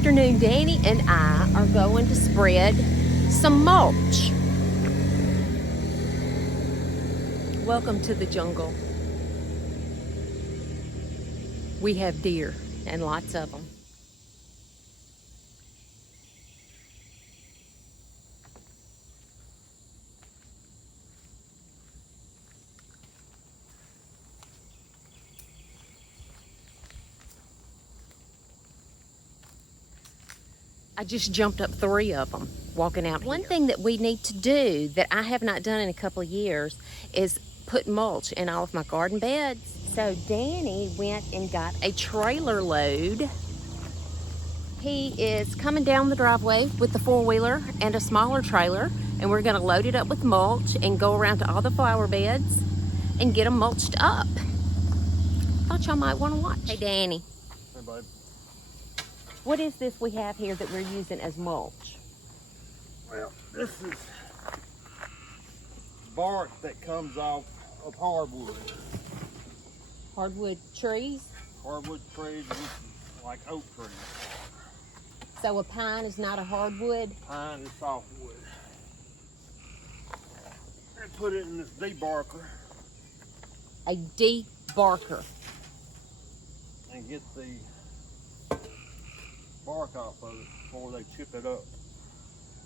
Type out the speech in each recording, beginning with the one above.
afternoon, Danny and I are going to spread some mulch. Welcome to the jungle. We have deer and lots of them. I just jumped up 3 of them walking out. One thing that we need to do that I have not done in a couple of years is put mulch in all of my garden beds. So Danny went and got a trailer load. He is coming down the driveway with the 4-wheeler and a smaller trailer, and we're gonna load it up with mulch and go around to all the flower beds and get them mulched up. Thought y'all might wanna watch. Hey Danny. Hey babe. What is this we have here that we're using as mulch? Well, this is bark that comes off of hardwood. Hardwood trees? Hardwood trees, like oak trees. So a pine is not a hardwood? Pine is softwood. And put it in this debarker. A debarker. And get the bark off of it before they chip it up.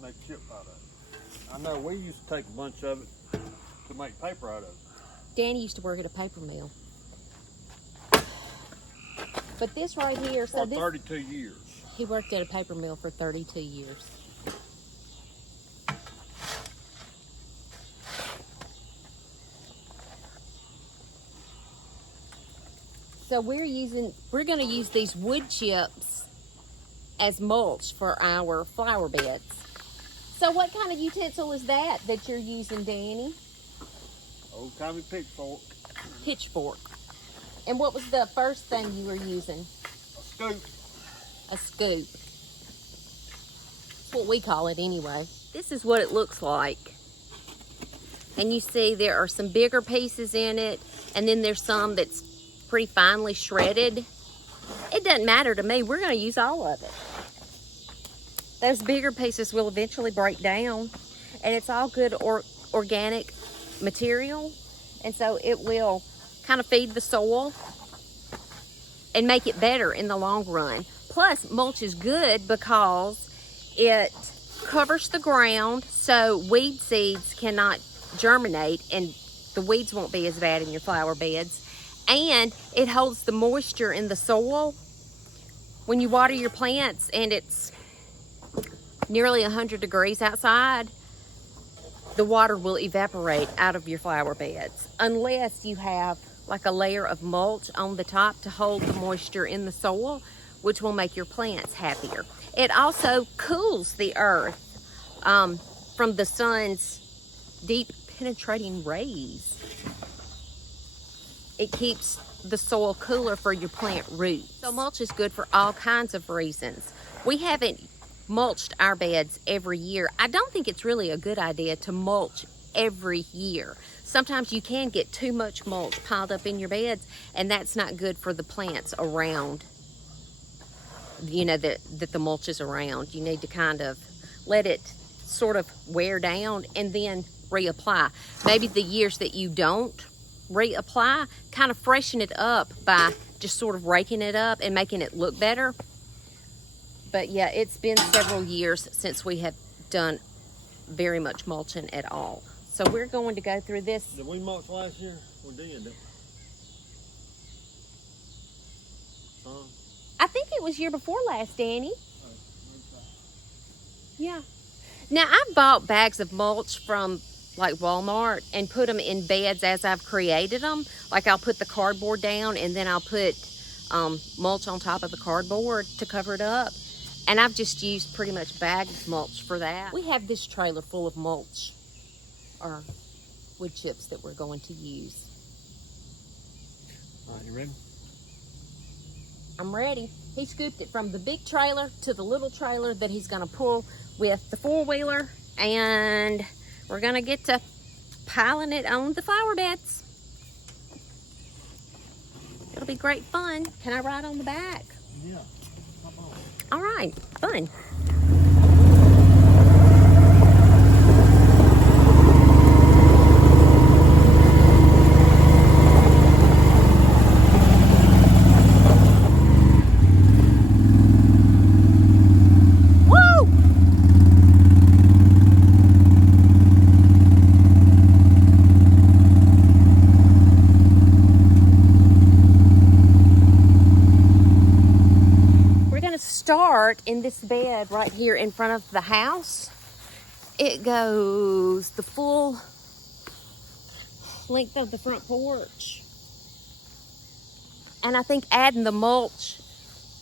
Make chip out of it. I know we used to take a bunch of it to make paper out of it. Danny used to work at a paper mill. But this right here, so For this, 32 years. he worked at a paper mill for 32 years. So we're gonna use these wood chips as mulch for our flower beds. So what kind of utensil is that you're using, Danny? Old timey pitchfork. Pitchfork. And what was the first thing you were using? A scoop. A scoop. That's what we call it anyway. This is what it looks like. And you see there are some bigger pieces in it, and then there's some that's pretty finely shredded. It doesn't matter to me. We're going to use all of it. Those bigger pieces will eventually break down, and it's all good organic material, and so it will kind of feed the soil and make it better in the long run. Plus, mulch is good because it covers the ground so weed seeds cannot germinate and the weeds won't be as bad in your flower beds. And it holds the moisture in the soil. When you water your plants and it's nearly 100 degrees outside, the water will evaporate out of your flower beds unless you have like a layer of mulch on the top to hold the moisture in the soil, which will make your plants happier. It also cools the earth from the sun's deep penetrating rays. It keeps the soil cooler for your plant roots. So mulch is good for all kinds of reasons. We haven't mulched our beds every year. I don't think it's really a good idea to mulch every year. Sometimes you can get too much mulch piled up in your beds, and that's not good for the plants around, you know, that the mulch is around. You need to kind of let it sort of wear down and then reapply. Maybe the years that you don't reapply, kind of freshen it up by just sort of raking it up and making it look better. But yeah, it's been several years since we have done very much mulching at all. So we're going to go through this. Did we mulch last year? We did, didn't we? I think it was year before last, Danny. Yeah. Now, I bought bags of mulch from like Walmart and put them in beds as I've created them. Like I'll put the cardboard down and then I'll put mulch on top of the cardboard to cover it up. And I've just used pretty much bagged mulch for that. We have this trailer full of mulch or wood chips that we're going to use. All right, you ready? I'm ready. He scooped it from the big trailer to the little trailer that he's gonna pull with the 4-wheeler, and we're gonna get to piling it on the flower beds. It'll be great fun. Can I ride on the back? Yeah, come on. All right. right, fun. Start in this bed right here in front of the house. It goes the full length of the front porch. And I think adding the mulch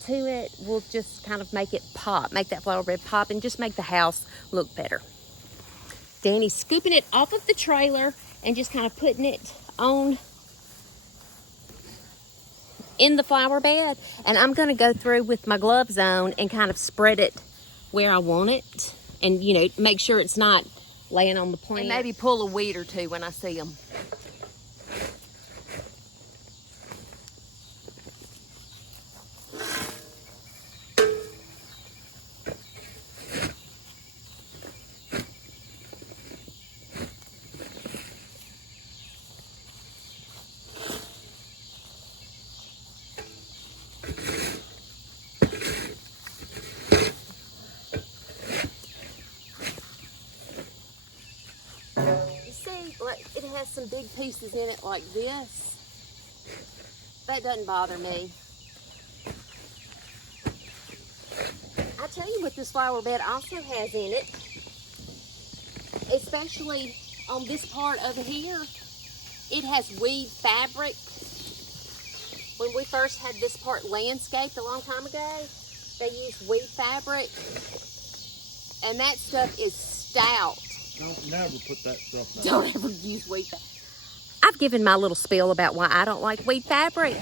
to it will just kind of make it pop, make that flower bed pop, and just make the house look better. Danny's scooping it off of the trailer and just kind of putting it on in the flower bed, and I'm going to go through with my gloves on and kind of spread it where I want it, and you know, make sure it's not laying on the plant, and maybe pull a weed or two when I see them. Like it has some big pieces in it like this. That doesn't bother me. I tell you what this flower bed also has in it, especially on this part over here, it has weed fabric. When we first had this part landscaped a long time ago, they used weed fabric, and that stuff is stout. Don't never put that stuff down. Don't ever use weed fabric. I've given my little spiel about why I don't like weed fabric.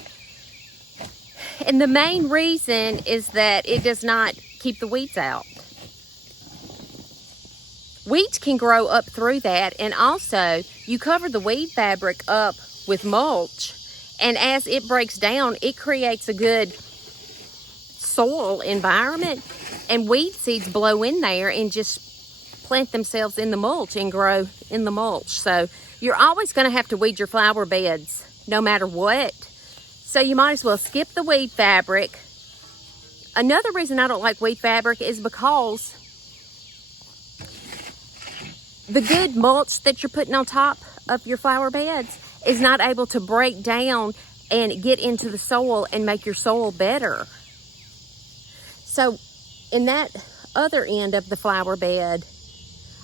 And the main reason is that it does not keep the weeds out. Weeds can grow up through that, and also you cover the weed fabric up with mulch, and as it breaks down, it creates a good soil environment, and weed seeds blow in there and just plant themselves in the mulch and grow in the mulch. So you're always going to have to weed your flower beds no matter what. So you might as well skip the weed fabric. Another reason I don't like weed fabric is because the good mulch that you're putting on top of your flower beds is not able to break down and get into the soil and make your soil better. So in that other end of the flower bed,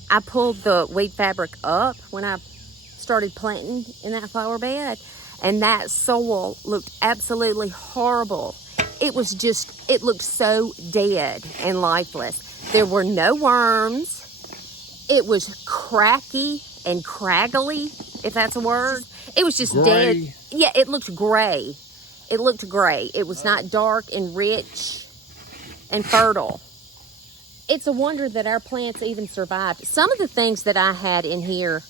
I pulled the weed fabric up when I started planting in that flower bed, and that soil looked absolutely horrible. It looked so dead and lifeless. There were no worms. It was cracky and craggly, if that's a word. It was just dead. Yeah, it looked gray. It looked gray. It was not dark and rich and fertile. It's a wonder that our plants even survived. Some of the things that I had in here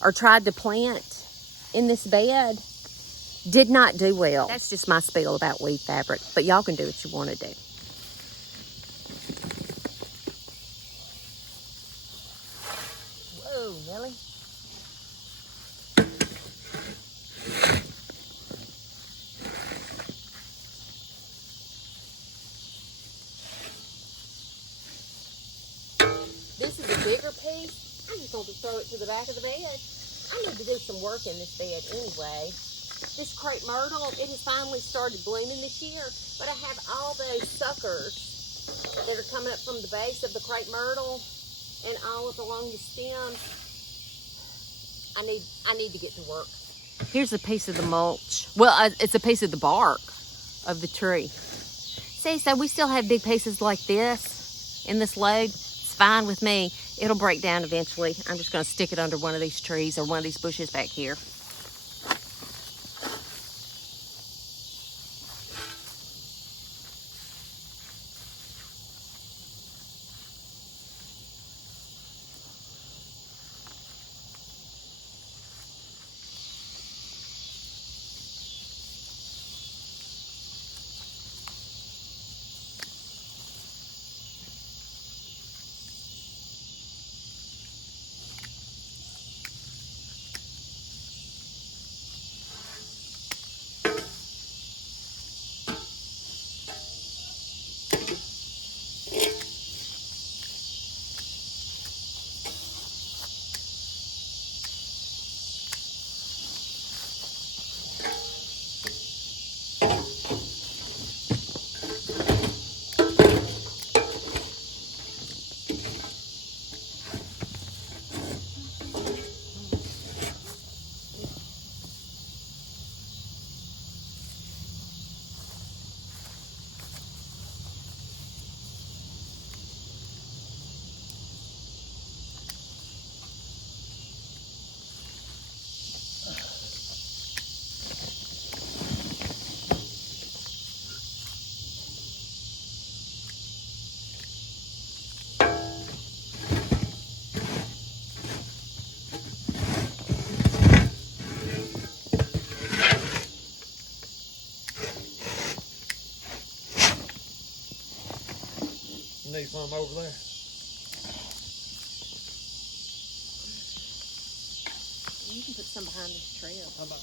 or tried to plant in this bed did not do well. That's just my spiel about weed fabric, but y'all can do what you want to do. Whoa, Nelly. This is a bigger piece. I'm just going to throw it to the back of the bed. I need to do some work in this bed anyway. This crepe myrtle, it has finally started blooming this year, but I have all those suckers that are coming up from the base of the crepe myrtle and all up along the stems. I need to get to work. Here's a piece of the mulch. Well, it's a piece of the bark of the tree. See, so we still have big pieces like this in this load. It's fine with me. It'll break down eventually. I'm just going to stick it under one of these trees or one of these bushes back here. You need some over there? You can put some behind this trail. How about?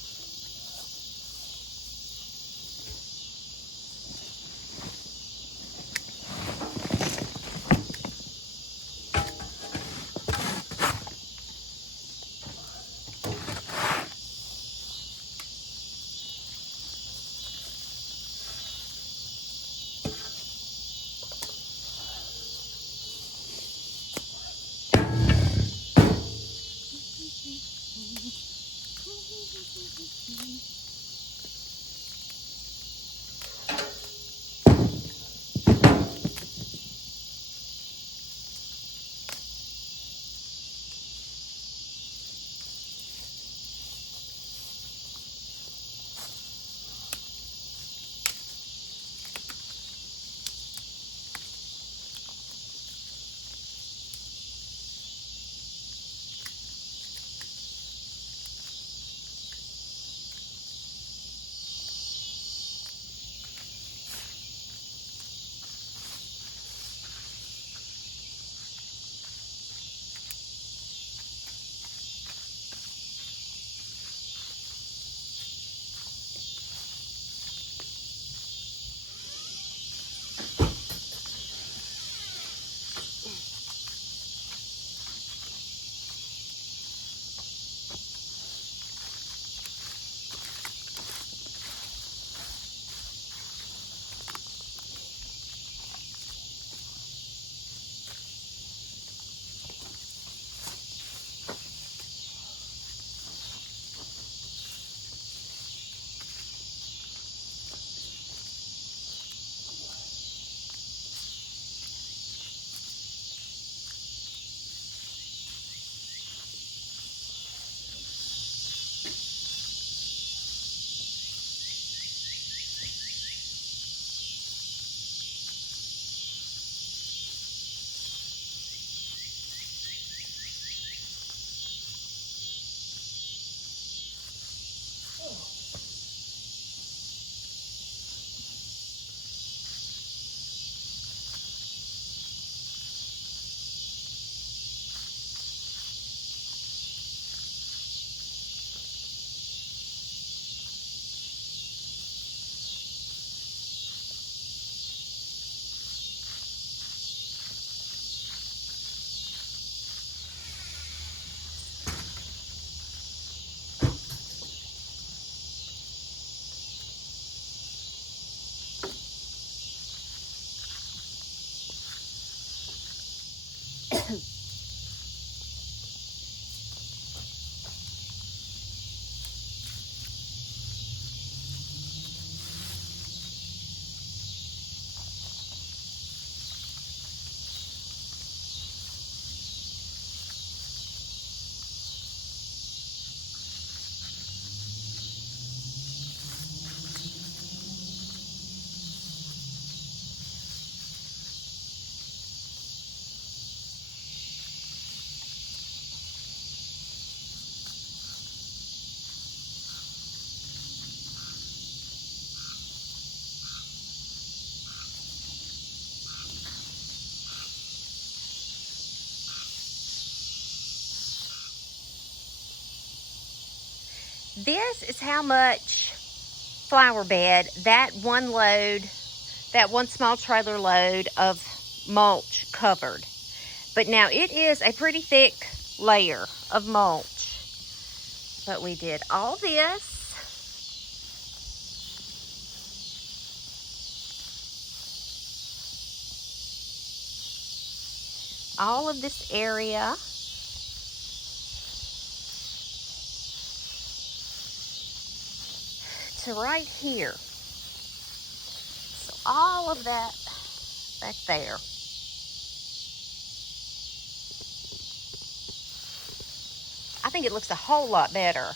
This is how much flower bed that one small trailer load of mulch covered. But now it is a pretty thick layer of mulch. But we did all this. All of this area. To right here. So all of that back there. I think it looks a whole lot better.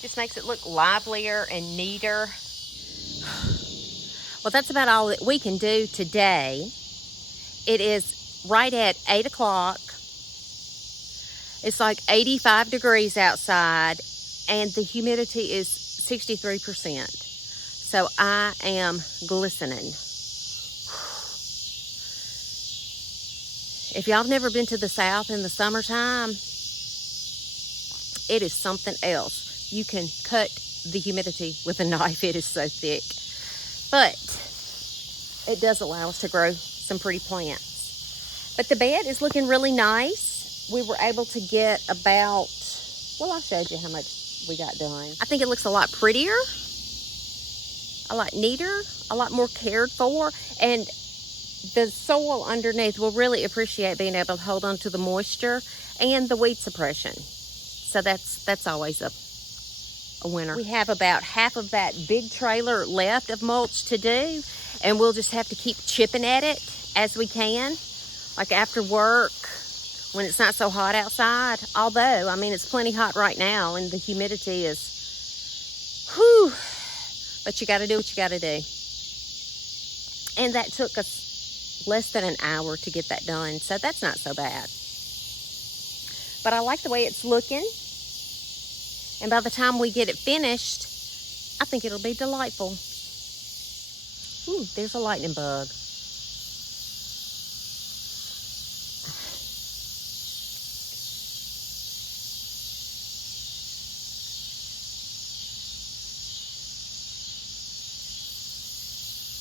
Just makes it look livelier and neater. Well, that's about all that we can do today. It is right at 8 o'clock. It's like 85 degrees outside, and the humidity is 63%. So I am glistening. If y'all have never been to the South in the summertime, it is something else. You can cut the humidity with a knife. It is so thick. But it does allow us to grow some pretty plants. But the bed is looking really nice. We were able to get about, well, I showed you how much we got done. I think it looks a lot prettier, a lot neater, a lot more cared for. And the soil underneath will really appreciate being able to hold on to the moisture and the weed suppression. So that's always a winner. We have about half of that big trailer left of mulch to do, and we'll just have to keep chipping at it as we can, like after work when it's not so hot outside. Although, I mean, it's plenty hot right now and the humidity is, whew, but you gotta do what you gotta do. And that took us less than an hour to get that done, so that's not so bad. But I like the way it's looking. And by the time we get it finished, I think it'll be delightful. Ooh, there's a lightning bug.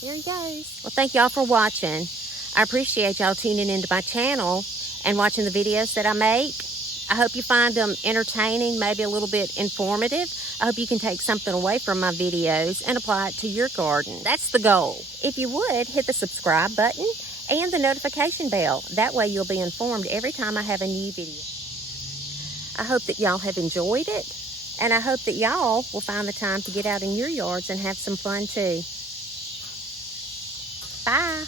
There he goes. Well, thank y'all for watching. I appreciate y'all tuning into my channel and watching the videos that I make. I hope you find them entertaining, maybe a little bit informative. I hope you can take something away from my videos and apply it to your garden. That's the goal. If you would, hit the subscribe button and the notification bell. That way you'll be informed every time I have a new video. I hope that y'all have enjoyed it, and I hope that y'all will find the time to get out in your yards and have some fun too. Bye.